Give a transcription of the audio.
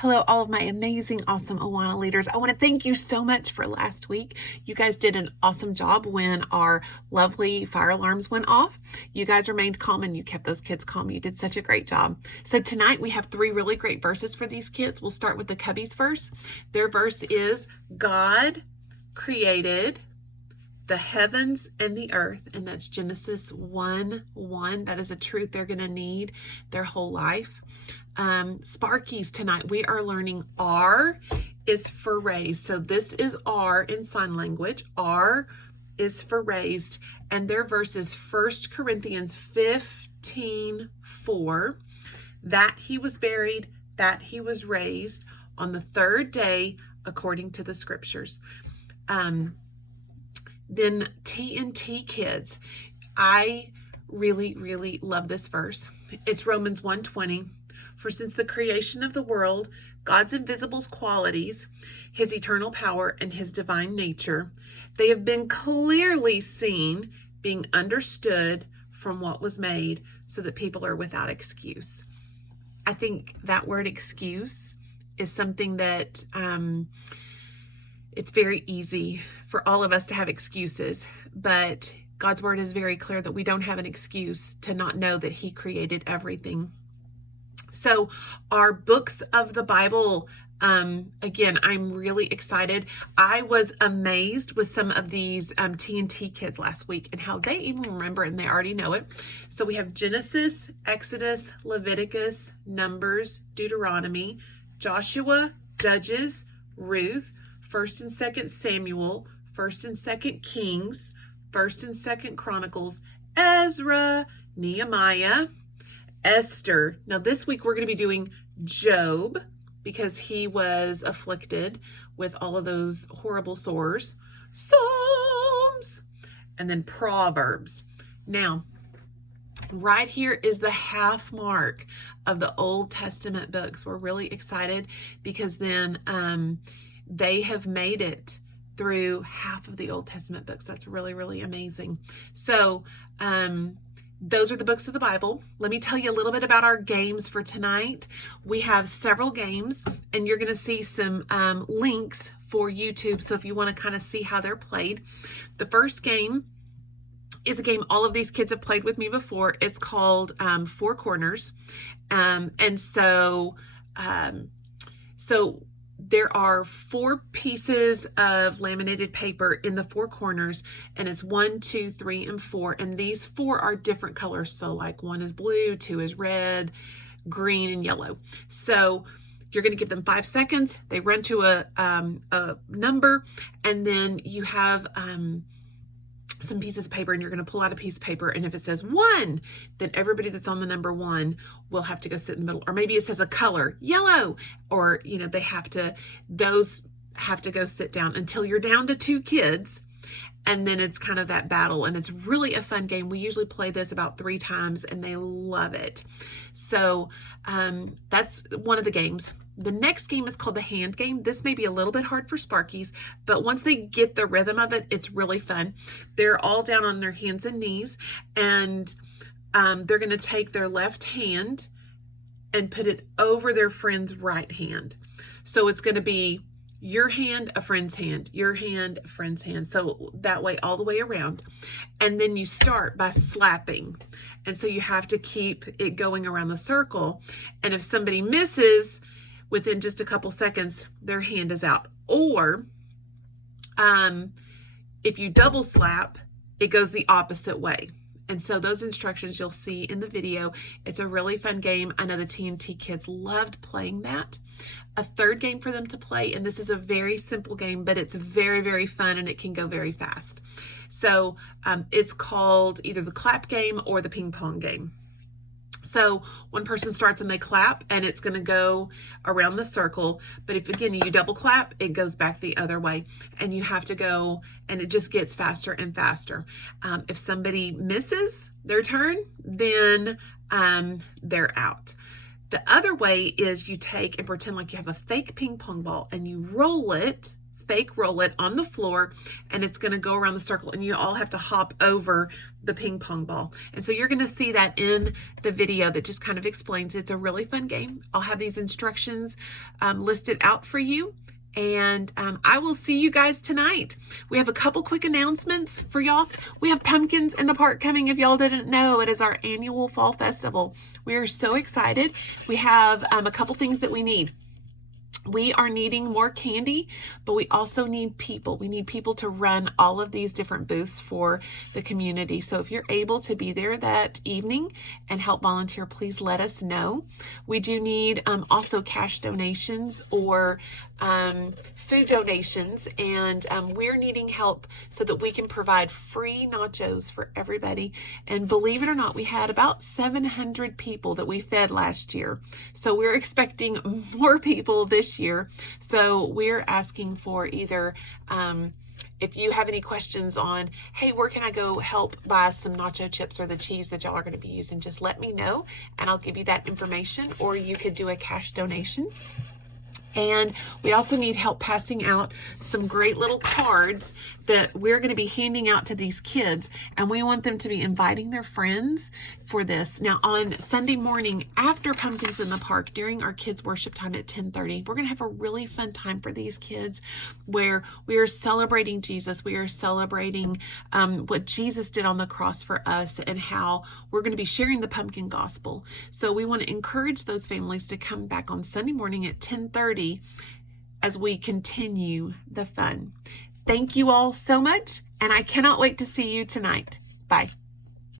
Hello, all of my amazing, awesome AWANA leaders. I want to thank you so much for last week. You guys did an awesome job when our lovely fire alarms went off. You guys remained calm and you kept those kids calm. You did such a great job. So tonight we have 3 really great verses for these kids. We'll start with the Cubbies verse. Their verse is, God created the heavens and the earth, and that's Genesis 1:1. That is a truth they're going to need their whole life. Sparkies tonight, we are learning R is for raised. So this is R in sign language. R is for raised. And their verse is 1 Corinthians 15:4. That he was buried, that he was raised on the 3rd day according to the scriptures. Then TNT kids, I really love this verse. It's Romans 1:20. For since the creation of the world, God's invisible qualities, his eternal power, and his divine nature, they have been clearly seen, being understood from what was made, so that people are without excuse. I think that word excuse is something that it's very easy for all of us to have excuses, but God's word is very clear that we don't have an excuse to not know that he created everything. So our books of the Bible, again, I'm really excited. I was amazed with some of these TNT kids last week and how they even remember and they already know it. So we have Genesis, Exodus, Leviticus, Numbers, Deuteronomy, Joshua, Judges, Ruth, 1st and 2nd Samuel, 1st and 2nd Kings, 1st and 2nd Chronicles, Ezra, Nehemiah, Esther. Now this week we're going to be doing Job because he was afflicted with all of those horrible sores. Psalms, and then Proverbs. Now, right here is the half mark of the Old Testament books. We're really excited because then they have made it through half of the Old Testament books. That's really amazing. So, those are the books of the Bible. Let me tell you a little bit about our games for tonight. We have several games, and you're going to see some links for YouTube. So if you want to kind of see how they're played, the first game is a game all of these kids have played with me before. It's called Four Corners. So there are 4 pieces of laminated paper in the 4 corners, and it's 1, 2, 3, and 4. And these 4 are different colors. So like 1 is blue, 2 is red, green, and yellow. So you're going to give them 5 seconds. They run to a number, and then you have some pieces of paper, and you're going to pull out a piece of paper, and if it says 1, then everybody that's on the number 1 will have to go sit in the middle. Or maybe it says a color, yellow, or those have to go sit down until you're down to 2 kids, and then it's kind of that battle, and it's really a fun game. We usually play this about 3 times, and they love it. So that's one of the games. The next game is called the hand game. This may be a little bit hard for Sparkies, but once they get the rhythm of it, it's really fun. They're all down on their hands and knees, and they're going to take their left hand and put it over their friend's right hand. So it's going to be your hand, a friend's hand, your hand, a friend's hand. So that way, all the way around. And then you start by slapping. And so you have to keep it going around the circle. And if somebody misses, within just a couple seconds, their hand is out. Or if you double slap, it goes the opposite way. And so those instructions you'll see in the video. It's a really fun game. I know the TNT kids loved playing that. A third game for them to play, and this is a very simple game, but it's very fun, and it can go very fast. So it's called either the clap game or the ping pong game. So one person starts and they clap, and it's going to go around the circle. But if, again, you double clap, it goes back the other way, and you have to go, and it just gets faster and faster. If somebody misses their turn, then they're out. The other way is you take and pretend like you have a fake ping pong ball, and you roll it fake roll it on the floor, and it's going to go around the circle, and you all have to hop over the ping pong ball. And so you're going to see that in the video that just kind of explains it. It's a really fun game. I'll have these instructions listed out for you. And I will see you guys tonight. We have a couple quick announcements for y'all. We have pumpkins in the park coming. If y'all didn't know, it is our annual fall festival. We are so excited. We have a couple things that we need. We are needing more candy, but we also need people. We need people to run all of these different booths for the community. So if you're able to be there that evening and help volunteer, please let us know. We do need also cash donations or food donations, and we're needing help so that we can provide free nachos for everybody. And believe it or not, we had about 700 people that we fed last year. So we're expecting more people this year. So we're asking for either if you have any questions on, hey, where can I go help buy some nacho chips or the cheese that y'all are going to be using, just let me know and I'll give you that information, or you could do a cash donation. And we also need help passing out some great little cards that we're going to be handing out to these kids, and we want them to be inviting their friends for this. Now, on Sunday morning after Pumpkins in the Park, during our kids' worship time at 10:30, we're going to have a really fun time for these kids where we are celebrating Jesus. We are celebrating what Jesus did on the cross for us and how we're going to be sharing the pumpkin gospel. So we want to encourage those families to come back on Sunday morning at 10:30 as we continue the fun. Thank you all so much, and I cannot wait to see you tonight. Bye.